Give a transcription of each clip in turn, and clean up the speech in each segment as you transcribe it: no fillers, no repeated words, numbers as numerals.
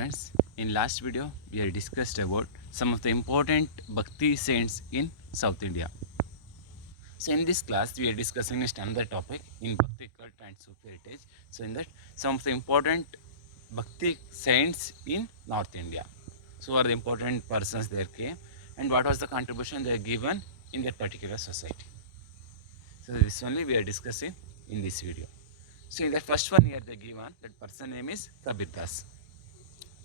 students, in last video we have discussed about some of the important Bhakti saints in South India. So in this class we are discussing next another topic in Bhakti cult and Sufi heritage. So in that some of the important Bhakti saints in North India. So what are the important persons there came and what was the contribution they are given in that particular society. So this only we are discussing in this video. So in the first one here they given that person name is Kabir Das.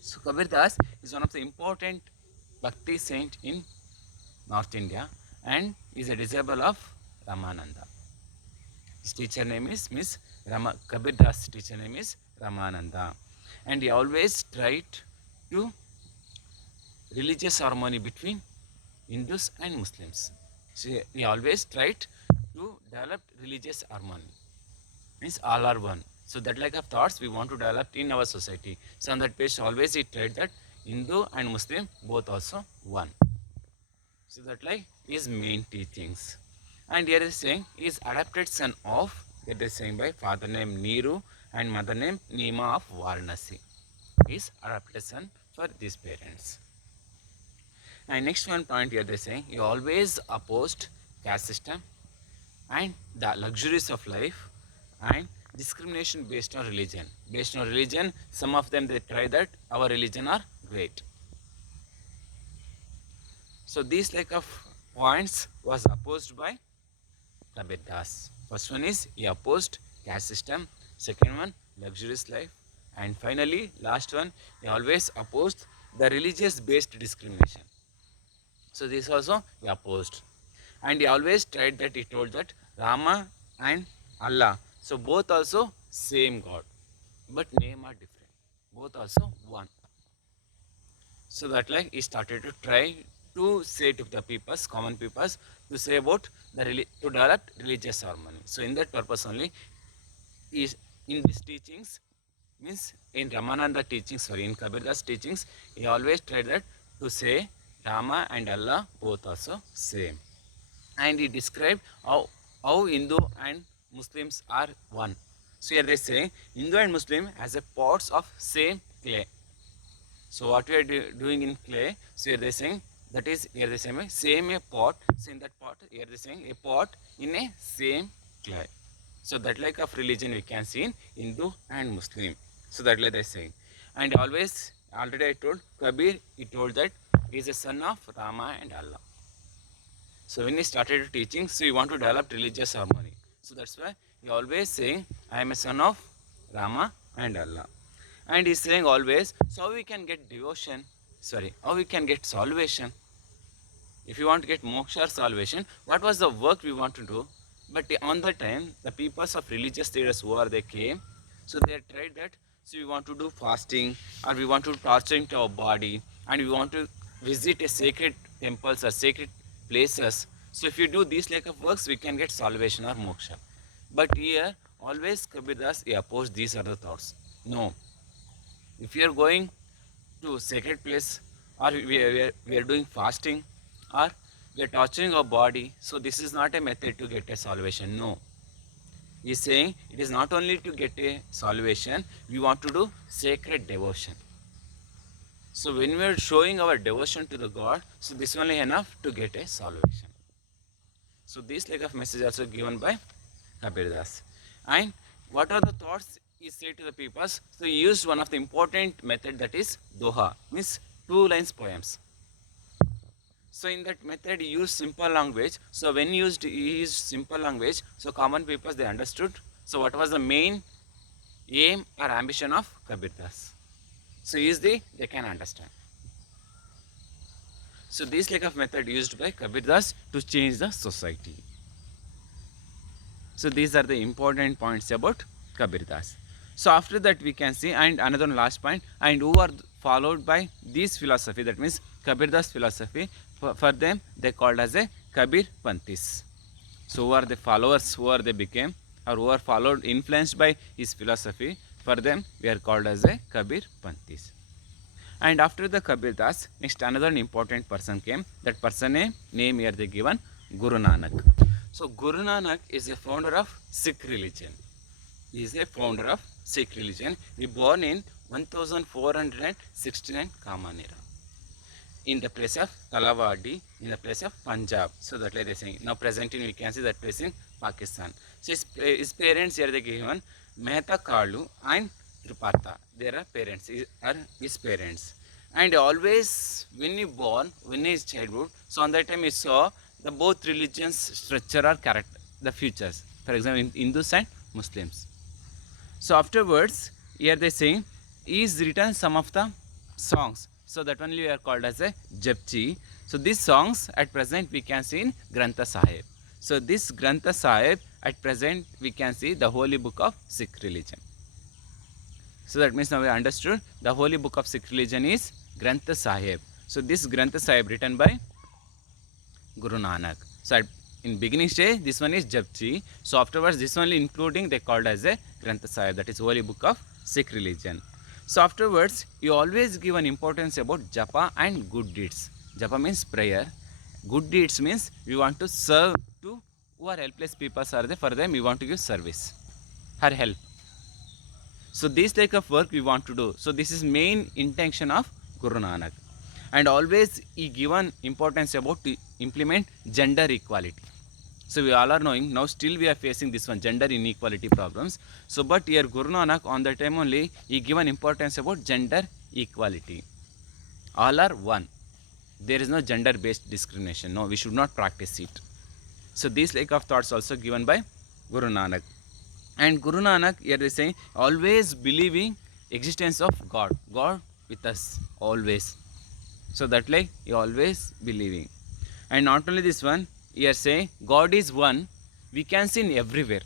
So Kabir Das is one of the important Bhakti saint in North India and is a disciple of Ramananda. His teacher name is Miss Kabir Das teacher name is Ramananda, and he always tried to religious harmony between Hindus and Muslims. So he always tried to develop religious harmony. Means all are one. So that like of thoughts we want to develop in our society. So on that page always he tried that Hindu and Muslim both also one. So that like his main teachings. And here is saying he is adopted son of, it is saying by father name Neeru and mother name Nima of Varanasi. He is adopted son for these parents. And next one point here they saying he always opposed caste system and the luxuries of life and discrimination based on religion. Based on religion, some of them they try that our religion are great. So these like of points was opposed by Kabir Das. First one is he opposed caste system. Second one luxurious life, and finally last one he always opposed the religious based discrimination. So this also he opposed, and he always tried that he told that Rama and Allah, so both also same God, but name are different. Both also one. So that like he started to try to say to the peoples, common peoples, to say about the to develop religious harmony. So in that purpose only, is in these teachings, means in Ramananda teachings, sorry, in Kabir Das teachings, he always tried that to say Rama and Allah both also same. And he described how Hindu and Muslims are one. So here they say Hindu and Muslim as a pots of same clay. So what we are doing in clay, so here they saying that is here they saying same a pot. So in that pot here they saying a pot in a same clay. So that like of religion we can see in Hindu and Muslim. So that like they saying, and always already I told Kabir, he told that he is a son of Rama and Allah. So when he started teaching, so he want to develop religious harmony. So that's why he always saying, I am a son of Rama and Allah. And he's saying always, so how we can get devotion, how we can get salvation. If you want to get moksha or salvation, what was the work we want to do? But on the time, the peoples of religious leaders who are they came, so they tried that, so we want to do fasting, or we want to torture into our body, and we want to visit a sacred temples or sacred places. So if you do these like of works, we can get salvation or moksha. But here, always Kabir Das, he opposed these other thoughts. No. If you are going to sacred place, or we are doing fasting, or we are torturing our body, so this is not a method to get a salvation. No. He is saying it is not only to get a salvation, we want to do sacred devotion. So when we are showing our devotion to the God, so this is only enough to get a salvation. So this like of message also given by Kabir Das. And what are the thoughts he said to the people? So he used one of the important method, that is Doha, means 2 lines poems. So in that method he used simple language. So when he used simple language, so common people they understood. So what was the main aim or ambition of Kabir Das? So easily they can understand. So this like of method used by Kabir Das to change the society. So these are the important points about Kabir Das. So after that we can see, and another last point, and who are followed by this philosophy, that means Kabir Das philosophy, for them they called as a Kabir Panthis. So who are the followers, who are they became, or who are followed, influenced by his philosophy, for them we are called as a Kabir Panthis. And after the Kabir Das, next another important person came. That person name here they given Guru Nanak. So Guru Nanak is a founder of Sikh religion. He is a founder of Sikh religion. He born in 1469 Common Era. In the place of Talawadi, in the place of Punjab. So that like they saying. Now presently we can see that place in Pakistan. So his parents here they given Mehta Kalu and Tripata. They are parents, are his parents. And always when he born, when he is childhood, so on that time he saw the both religions structure or character, the futures. For example, in Hindus and Muslims. So afterwards, here they saying is written some of the songs. So that only we are called as a Japji. So these songs at present we can see in Grantha Sahib. So this Grantha Sahib at present we can see the holy book of Sikh religion. So that means now we understood the holy book of Sikh religion is Grantha Sahib. So this Grantha Sahib written by Guru Nanak. So in beginning stage this one is Japji. So afterwards this only including they called as a Granth Sahib, that is holy book of Sikh religion. So afterwards you always give an importance about japa and good deeds. Japa means prayer. Good deeds means we want to serve to who are helpless people are there, for them we want to give service or help. So this type of work we want to do. So this is main intention of Guru Nanak. And always he given importance about to implement gender equality. So we all are knowing now still we are facing this one gender inequality problems. So but here Guru Nanak on the time only he given importance about gender equality. All are one. There is no gender based discrimination. No, we should not practice it. So these like of thoughts also given by Guru Nanak. And Guru Nanak here is saying always believing existence of God. God with us always. So that like he always believing. And not only this one, here say God is one, we can see in everywhere.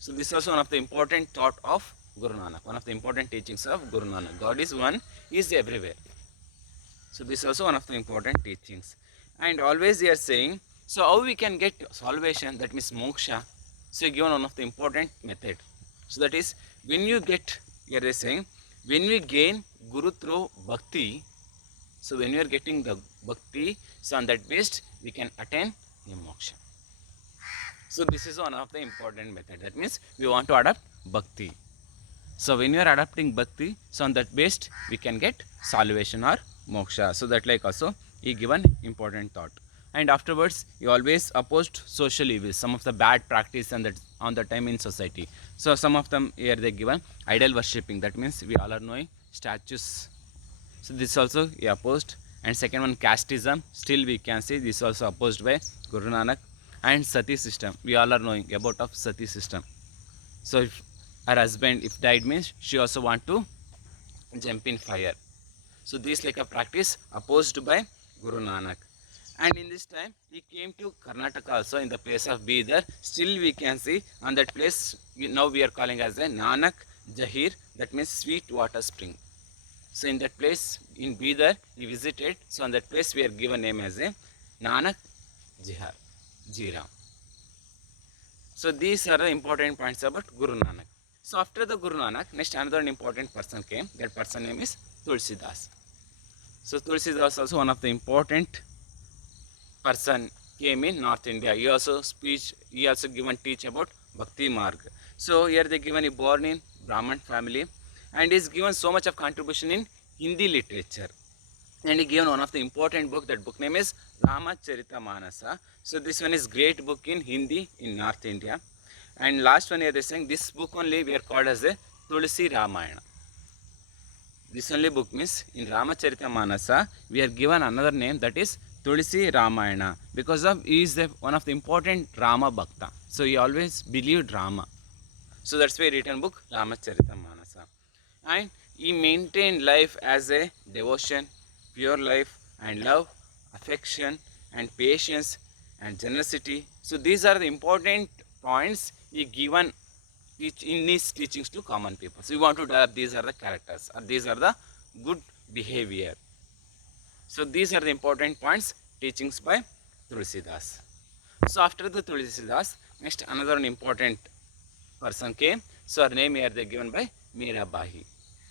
So this is also one of the important thought of Guru Nanak, one of the important teachings of Guru Nanak. God is one, he is everywhere. So this is also one of the important teachings. And always they are saying, so how we can get salvation, that means moksha. So given one of the important method. So that is when you get, here they are saying, when we gain Guru through bhakti. So when you are getting the bhakti, so on that based we can attain the moksha. So this is one of the important method. That means we want to adopt bhakti. So when you are adopting bhakti, so on that based we can get salvation or moksha. So that like also he given important thought. And afterwards he always opposed social evils, some of the bad practice and that on the time in society. So some of them here they given idol worshipping. That means we all are knowing statues. So this also he opposed. And second one casteism, still we can see this also opposed by Guru Nanak. And sati system, we all are knowing about of sati system. So if her husband if died means she also want to jump in fire. So this like a practice opposed by Guru Nanak. And in this time he came to Karnataka also in the place of Bidar. Still we can see on that place now we are calling as a Nanak Jahir, that means sweet water spring. So in that place in Bidar he visited. So on that place we are given name as a Nanak Jira. So these are the important points about Guru Nanak. So after the Guru Nanak, next another important person came. That person name is Tulsidas. So Tulsidas also one of the important person came in North India. He also given teach about Bhakti Marg. So here they given he born in Brahman family and is given so much of contribution in Hindi literature. And he given one of the important book. That book name is Ramacharita Manasa. So this one is great book in Hindi in North India. And last one here they saying this book only we are called as a Tulsi Ramayana. This only book means in Ramacharita Manasa we are given another name, that is Tulsi Ramayana, because of he is one of the important Rama Bhakta. So he always believed Rama. So that's why he written book Ramacharita Manasa. And he maintained life as a devotion, pure life and love, affection and patience and generosity. So these are the important points he given in his teachings to common people. So we want to develop these are the characters or these are the good behavior. So these are the important points teachings by Tulsidas. So after the Tulsidas, next another important person came. So her name here they given by Mirabai.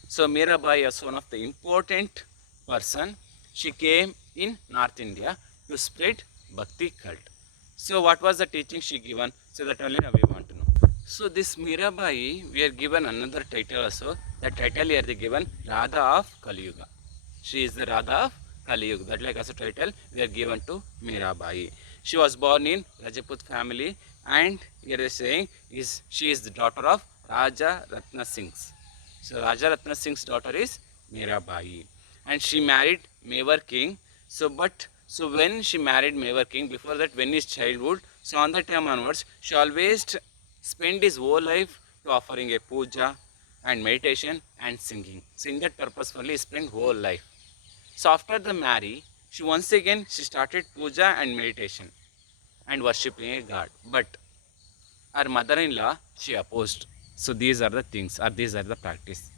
So Mirabai is one of the important person. She came in North India to spread Bhakti cult. So what was the teaching she given? So that only now we want to know. So this Mirabai, we are given another title also. The title here they given Radha of Kali Yuga. She is the Radha of Kali Yuga. That like as a title we are given to Mirabai. She was born in Rajput family, and here they saying is she is the daughter of Raja Ratna Singh. So Raja Ratna Singh's daughter is Mirabai, and she married Mewar King. So when she married Mewar King, before that when his childhood, so on that time onwards, she always spent his whole life to offering a puja and meditation and singing. So in that purpose only he spent whole life. So after the marriage, she started puja and meditation and worshipping a god. But her mother-in-law she opposed. So these are the things, or these are the practice.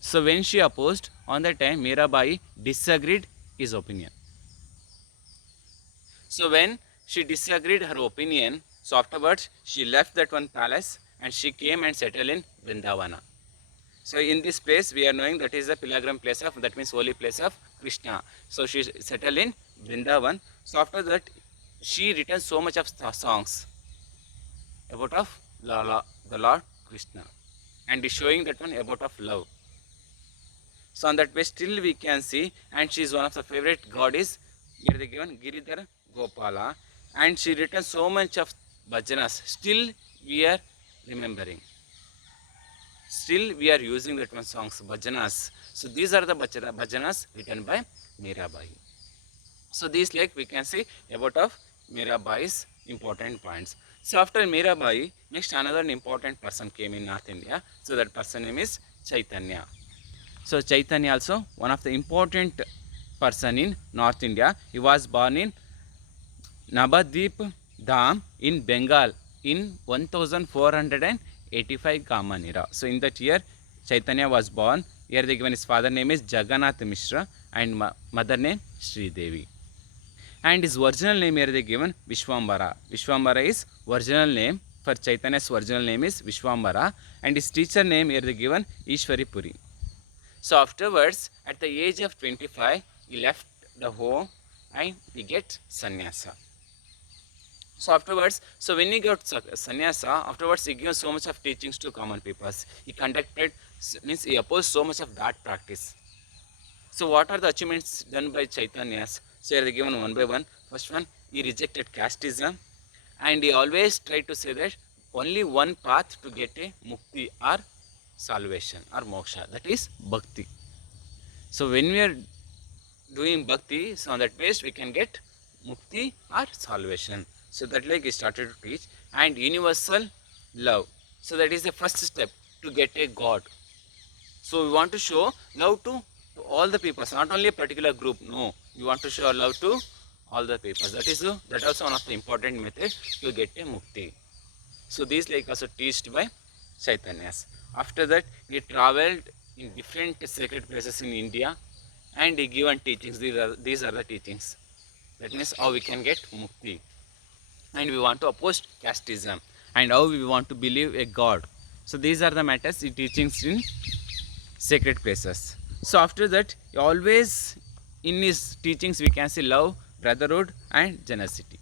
So when she opposed, on that time Mirabai disagreed his opinion. So when she disagreed her opinion, so afterwards she left that one palace and she came and settled in Vrindavana. So in this place we are knowing that is a pilgrim place of, that means holy place of Krishna. So she settled in Vrindavan. So after that she written so much of songs about of the Lord Krishna, and is showing that one about of love. So on that way still we can see, and she is one of the favorite goddess. Here they given Giridhar Gopala, and she written so much of bhajanas. Still we are remembering. Still we are using that one songs, bhajanas. So these are the bhajanas written by Mirabai. So these like we can see about of Mirabai's important points. So after Mirabai, next another important person came in North India. So that person name is Chaitanya. So Chaitanya also one of the important person in North India. He was born in Nabadip Dham in Bengal in 1485 Kamanira. So in that year Chaitanya was born. Here they given his father name is Jagannath Mishra and mother name Sri Devi. And his original name here they given Vishwambara. Vishwambara is original name. For Chaitanya's original name is Vishwambara, and his teacher name here they given Ishwari Puri. So afterwards, at the age of 25, he left the home and he get sannyasa. So afterwards, so when he got sannyasa, afterwards he gave so much of teachings to common people. He conducted, means he opposed so much of that practice. So what are the achievements done by Chaitanyas? So here they given one by one. First one, he rejected casteism, and he always tried to say that only one path to get a mukti or salvation or moksha, that is bhakti. So when we are doing bhakti, so on that base we can get mukti or salvation. So that like he started to teach, and universal love. So that is the first step to get a God. So we want to show love to all the people, not only a particular group. No, we want to show love to all the people. That is that also one of the important method to get a mukti. So these like also taught by Chaitanyas. After that he travelled in different sacred places in India, and he given teachings. These are the teachings. That means how we can get mukti, and we want to oppose casteism, and how we want to believe a God. So these are the matters he teachings in sacred places. So after that, always in his teachings we can see love, brotherhood and generosity.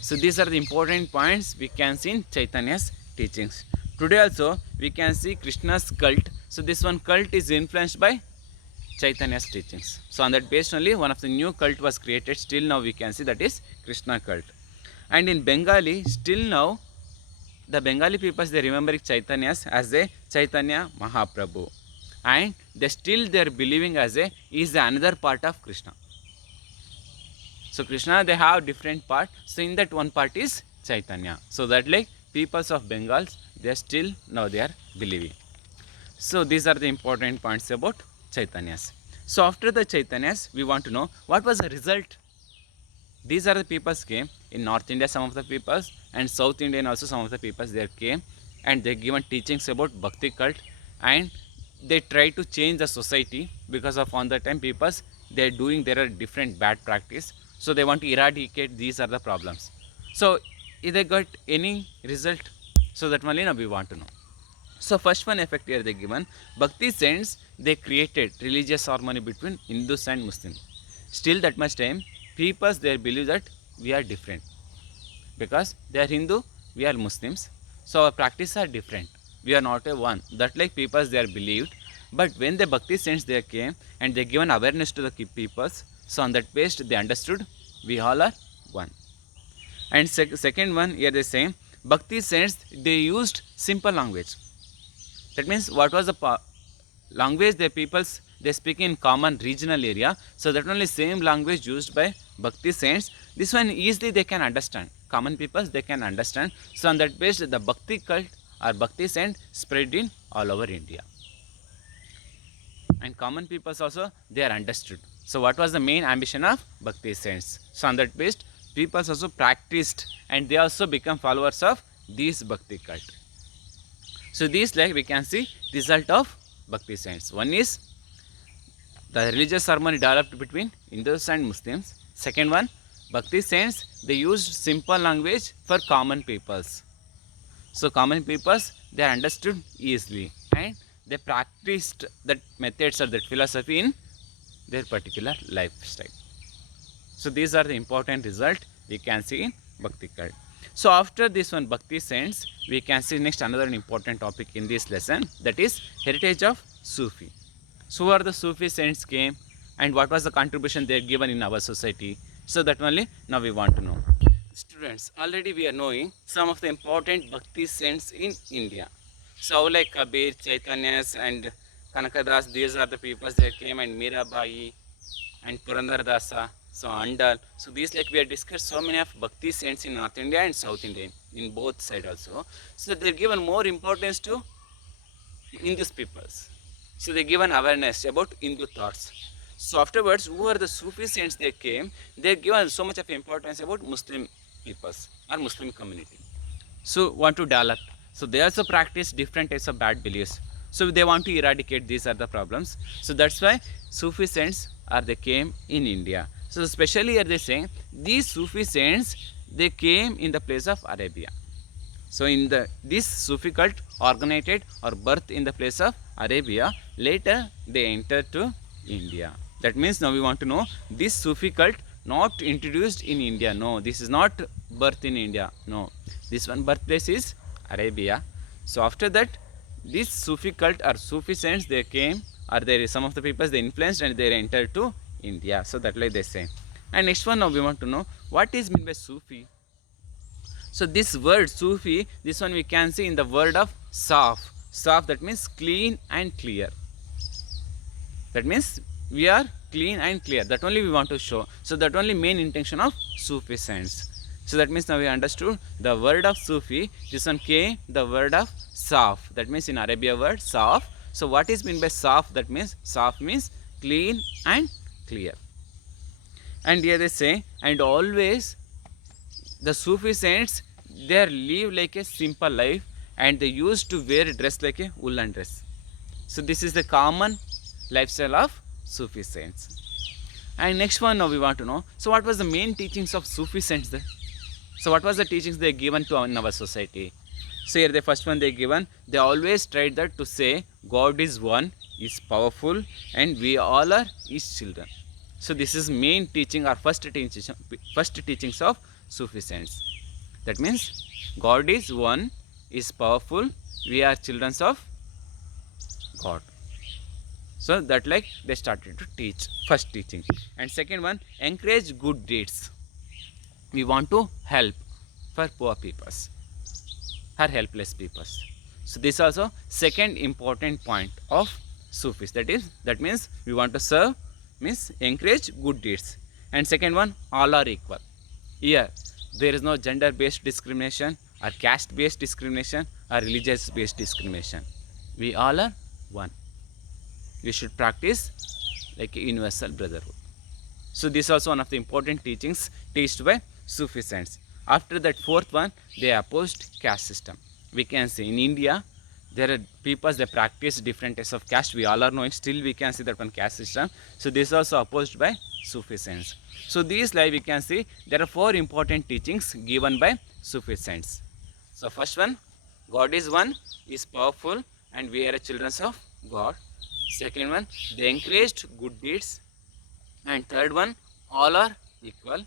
So these are the important points we can see in Chaitanya's teachings. Today also we can see Krishna's cult. So this one cult is influenced by Chaitanya's teachings. So on that base only one of the new cult was created. Still now we can see that is Krishna cult. And in Bengali, still now the Bengali people they remembering Chaitanyas as a Chaitanya Mahaprabhu, and they are believing as a is another part of Krishna. So Krishna they have different part. So in that one part is Chaitanya. So that like peoples of Bengal they are still now they are believing. So these are the important points about Chaitanyas. So after the Chaitanyas we want to know what was the result. These are the peoples came in North India, some of the peoples, and South Indian also some of the peoples there came, and they given teachings about Bhakti cult, and they try to change the society because of on the time peoples they are doing there are different bad practice, so they want to eradicate these are the problems. So if they got any result, so that only now we want to know. So first one effect here they given Bhakti saints they created religious harmony between Hindus and Muslims. Still that much time peoples they believe that we are different because they are Hindu, we are Muslims, so our practices are different. We are not a one. That like peoples they are believed, but when the Bhakti saints they came and they given awareness to the peoples, so on that base they understood we all are one. And second one here they say Bhakti saints they used simple language. That means what was the language the peoples they speak in common regional area, so that only same language used by Bhakti saints, this one easily they can understand, common peoples they can understand. So on that base the Bhakti cult or Bhakti saint spread in all over India, and common peoples also they are understood. So what was the main ambition of Bhakti saints? So on that base peoples also practiced and they also become followers of this Bhakti cult. So these like we can see result of Bhakti saints. One is the religious harmony developed between Hindus and Muslims. Second one, Bhakti saints they used simple language for common peoples. So common peoples they understood easily and they practiced that methods or that philosophy in their particular lifestyle. So these are the important result we can see in Bhakti cult. So after this one Bhakti saints, we can see next another important topic in this lesson, that is heritage of Sufi. So who are the Sufi saints came and what was the contribution they had given in our society? So that only now we want to know. Students, already we are knowing some of the important Bhakti saints in India. So like Kabir, Chaitanyas and Kanakadas, these are the people that came, and Mirabai and Purandar Dasa, so Andal. So these like we have discussed so many of Bhakti saints in North India and South India, in both sides also. So they're given more importance to Hindu's peoples. So they given awareness about Hindu thoughts. So afterwards, who are the Sufi saints they came, they given so much of importance about Muslim peoples or Muslim community. So want to develop. So they also practice different types of bad beliefs. So they want to eradicate these are the problems. So that's why Sufi saints are they came in India. So especially here they saying these Sufi saints they came in the place of Arabia. So in this Sufi cult originated or birthed in the place of Arabia. Later they entered to India. That means now we want to know this Sufi cult not introduced in India. No, this is not birth in India. No, this one birthplace is Arabia. So after that, this Sufi cult or Sufi saints they came, or there is some of the people they influenced and they entered to India. So that like they say. And next one now we want to know what is meant by Sufi. So this word Sufi, this one we can see in the word of Saf. Saf that means clean and clear. That means we are clean and clear. That only we want to show. So that only main intention of Sufi saints. So that means now we understood the word of Sufi. This one came the word of Saf. That means in Arabia word Saf. So what is meant by Saf? That means Saf means clean and clear. And here they say, and always the Sufi saints they live like a simple life and they used to wear a dress like a woolen dress. So this is the common lifestyle of Sufi saints. And next one now we want to know, so what was the main teachings of Sufi saints there? So what was the teachings they given to in our society? So here the first one they given, they always tried that to say God is one, is powerful and we all are his children. So this is main teaching or first teachings of Sufi saints. That means God is one, is powerful, we are children of God. So that like they started to teach, first teaching. And second one, encourage good deeds. We want to help for poor peoples or helpless peoples. So this also second important point of Sufis. That means we want to serve, means encourage good deeds. And second one, all are equal. Here there is no gender based discrimination or caste based discrimination or religious based discrimination. We all are one. We should practice like a universal brotherhood. So this is also one of the important teachings taught by Sufi saints. After that fourth one, they opposed caste system. We can see in India there are people they practice different types of caste. We all are knowing, still we can see that one caste system. So this is also opposed by Sufi saints. So these like we can see there are four important teachings given by Sufi saints. So first one, God is one, is powerful and we are children of God. Second one, they encouraged good deeds. And third one, all are equal.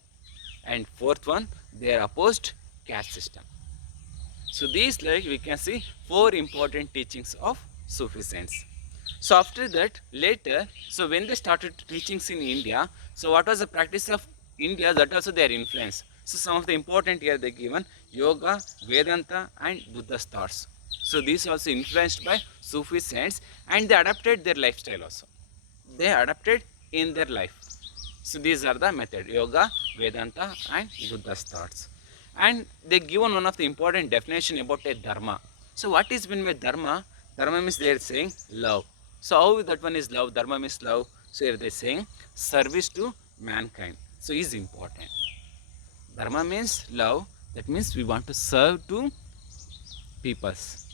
And fourth one, they are opposed caste system. So these like we can see four important teachings of Sufi saints. So after that, later, so when they started teachings in India, so what was the practice of India? That also their influence. So some of the important here they given yoga, Vedanta, and Buddha's thoughts. So these also influenced by Sufi saints, and they adapted their lifestyle also. They adapted in their life. So these are the method yoga, Vedanta, and Buddha's thoughts. And they given one of the important definition about a dharma. So what is meant by dharma? Dharma means they are saying love. So how that one is love? Dharma means love. So here they are saying service to mankind. So is important. Dharma means love. That means we want to serve to peoples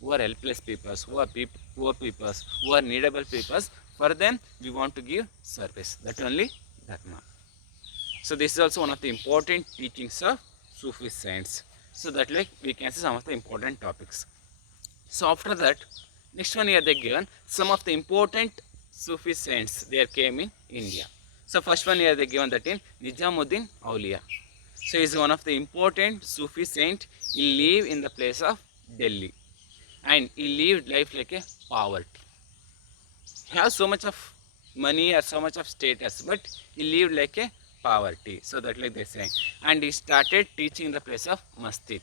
who are helpless peoples, who are poor peoples, who are needable peoples. For them, we want to give service. That only dharma. So this is also one of the important teachings of Sufi saints. So that like we can see some of the important topics. So after that, next one here they given some of the important Sufi saints there came in India. So first one here they given that in Nijamuddin Auliya. So he is one of the important Sufi saint. He lived in the place of Delhi, and he lived life like a poverty. He has so much of money or so much of status, but he lived like a poverty. So that like they say, and he started teaching in the place of masjid.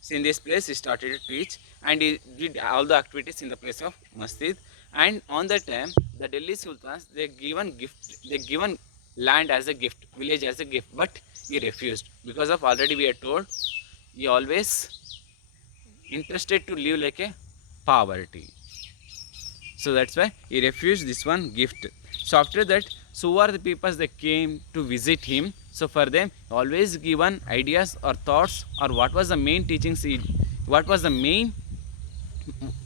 So in this place he started to teach, and he did all the activities in the place of masjid. And on that time, the Delhi Sultans they given gift, they given land as a gift, village as a gift, but he refused because of already we are told he always interested to live like a poverty. So that's why he refused this one gift. So after that, so who are the people that came to visit him? So for them, always given ideas or thoughts or what was the main teachings he, what was the main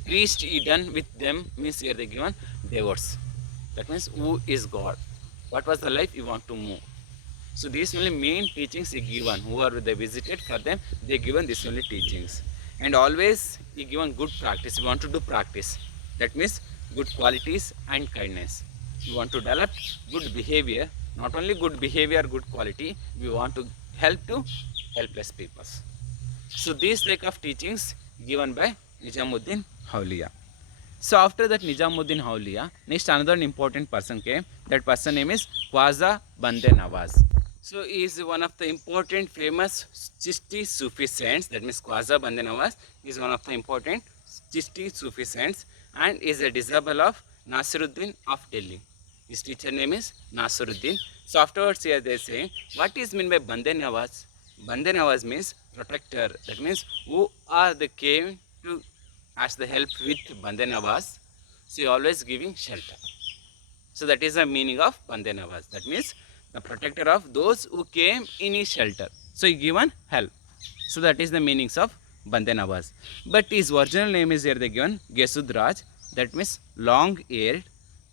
priest he done with them means here they given divorce. That means who is God? What was the life you want to move? So these only main teachings he given. Whoever they visited for them, they given these only teachings. And always he given good practice. We want to do practice. That means good qualities and kindness. We want to develop good behavior. Not only good behavior, good quality. We want to help to helpless people. So these like of teachings given by Nijamuddin Auliya. So after that Nijamuddin Auliya, next another important person came. That person name is Khwaja Bande Nawaz. So he is one of the important famous Chishti Sufi saints. That means Khwaja Bande Nawaz is one of the important Chishti Sufi saints and is a disciple of Nasiruddin of Delhi. His teacher name is Nasiruddin. So afterwards here they say, what is meant by Bande Nawaz? Bande Nawaz means protector. That means who are the came to ask the help with Bande Nawaz. So he always giving shelter. So that is the meaning of Bande Nawaz. That means the protector of those who came in his shelter. So he given help. So that is the meanings of Bande Nawaz. But his original name is here they given Gesudraj. That means long haired.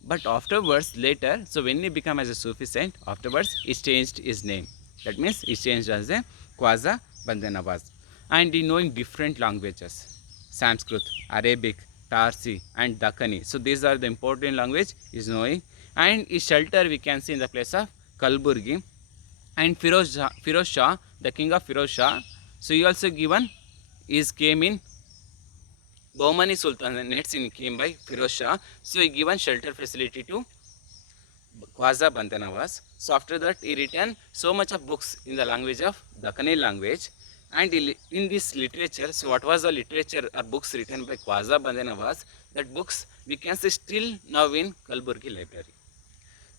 But afterwards later, so when he became as a Sufi saint, afterwards he changed his name. That means he changed as a Khwaja Bande Nawaz. And he knowing different languages. Sanskrit, Arabic, Tarsi and Dakhani. So these are the important language he is knowing. And his shelter we can see in the place of Kalburgi. And Firoz Shah, the king of Firoz Shah, so he also given, is came in Bahmani Sultanates in came by Firoz Shah. So he given shelter facility to Khwaja Bande Nawaz. So after that he written so much of books in the language of Dakhani language. And in this literature, so what was the literature or books written by Khwaja Bande Nawaz? That books we can see still now in Kalburgi library.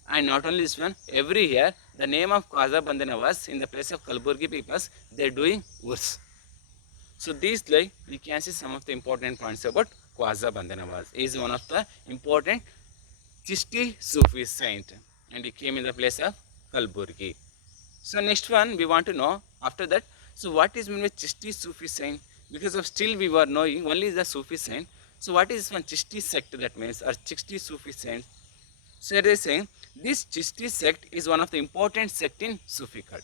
And not only this one, every year the name of Khwaja Bande Nawaz in the place of Kalburgi peoples, they are doing urs. So these like we can see some of the important points about Khwaja Bande Nawaz. He is one of the important Chishti Sufi saint and he came in the place of Kalburgi. So next one we want to know after that, so what is meant by Chishti Sufi saint? Because of still we were knowing only the Sufi saint. So what is one Chishti sect that means or Chishti Sufi saint? So they are saying this Chishti sect is one of the important sect in Sufi cult.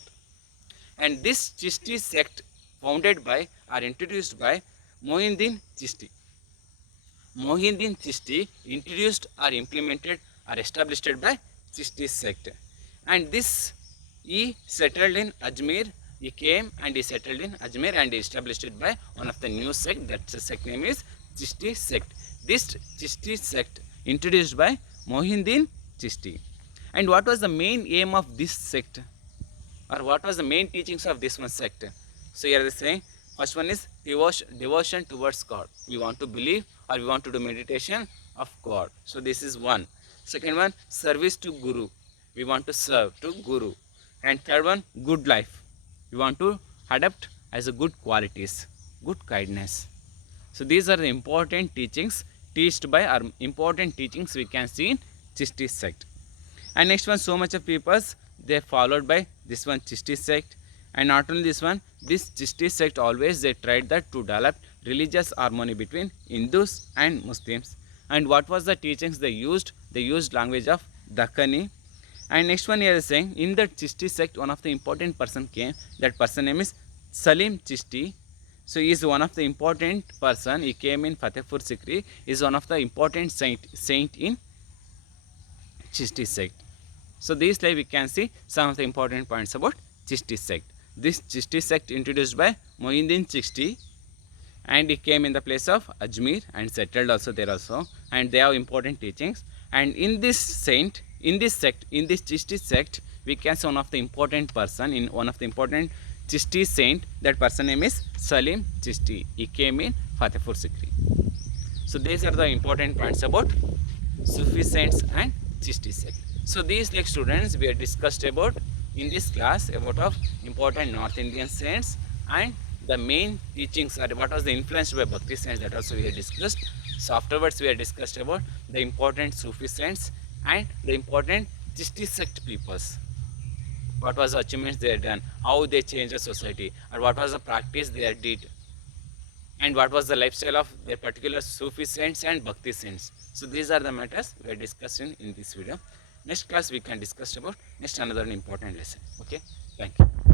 And this Chishti sect founded by or introduced by Mohiuddin Chishti. Mohiuddin Chishti introduced or implemented or established by Chishti sect. And this he settled in Ajmer he came and he settled in Ajmer and he established it by one of the new sect. That sect name is Chishti sect. This Chishti sect introduced by Mohiuddin Chishti. And what was the main aim of this sect, or what was the main teachings of this one sect? So here they are saying, first one is devotion towards God. We want to believe or we want to do meditation of God. So this is one. Second one, service to Guru. We want to serve to Guru. And third one, good life. We want to adapt as a good qualities, good kindness. So these are the important teachings taught by, our important teachings we can see in Chishti sect. And next one, so much of peoples they followed by this one Chishti sect. And not only this one, this Chishti sect always they tried that to develop religious harmony between Hindus and Muslims. And what was the teachings they used? They used language of Dakhani. And next one here is saying, in the Chishti sect, one of the important person came. That person name is Salim Chishti. So he is one of the important person. He came in Fatehpur Sikri. He is one of the important saint in Chishti sect. So this live we can see some of the important points about Chishti sect. This Chishti sect introduced by Mohiuddin Chishti, and he came in the place of Ajmer and settled also there also, and they have important teachings. And in this sect, in this Chishti sect, we can see one of the important person in one of the important Chishti saint. That person name is Salim Chishti. He came in Fatehpur Sikri. So these are the important points about Sufi saints and Chishti sect. So these like students we have discussed about in this class about of important North Indian saints and the main teachings are what was the influence by Bhakti saints, that also we have discussed. So afterwards we have discussed about the important Sufi saints and the important Chishti sect peoples. What was the achievements they had done, how they changed the society, or what was the practice they did, and what was the lifestyle of their particular Sufi saints and Bhakti saints. So these are the matters we are discussing in this video. Next class we can discuss about next another important lesson. Okay, thank you.